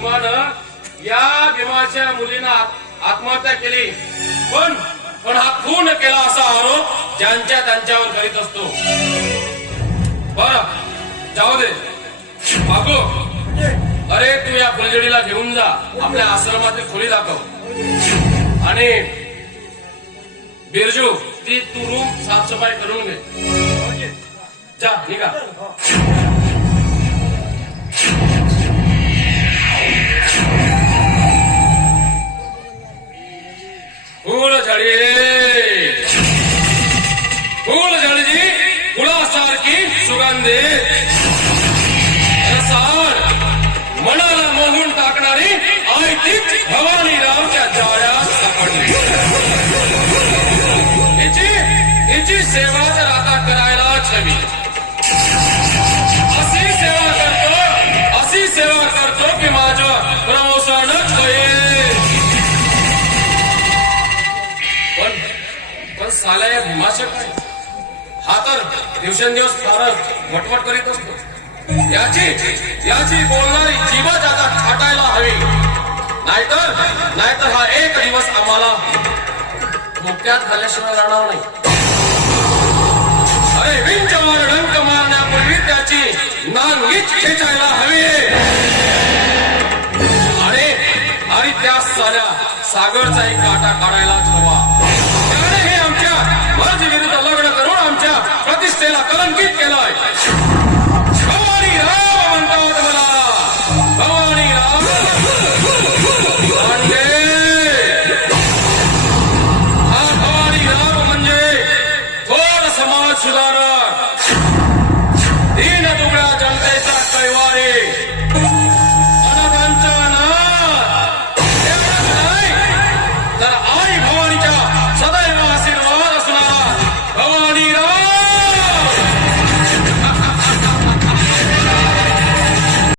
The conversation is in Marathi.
भीमानं या भीमाच्या मुलीनं आत्महत्या केली, पण हा खून केला असा आरोप ज्यांच्या त्यांच्यावर करीत असतो. बर जाऊ दे बापू, अरे तू या फुलझडीला घेऊन जा, आपल्या आश्रमातील खोली दाखव आणि बिरजू ती तू रूम साफसफाई करून घे. जा निघा. फूल झडी फुलासारखी सुगंधी रसाळ मनाला मोहून टाकणारी आयतीच भवानी रावच्या जाळ्यात सापडली. हिची सेवा तर आता करायलाच हवी. अशी सेवा करतो की माझं प्रमोशनच होईल. पण साला या भीमाशय काय, हा तर दिवसेंदिवस फारच वटवट करीत असतो. याची बोलणारी जीवच आता खाटायला हवी, नाहीतर हा एक दिवस आम्हाला मुक्यात झाल्याशिवाय राहणार नाही. अरे विंचवार डंक मारण्यापूर्वी त्याची नांगीच खेचायला हवी आणि त्या साल्या सागरचा एक काटा काढायलाच हवा. त्याने हे आमच्या मर्जी विरुद्ध लग्न करून आमच्या प्रतिष्ठेला कलंकित केलाय.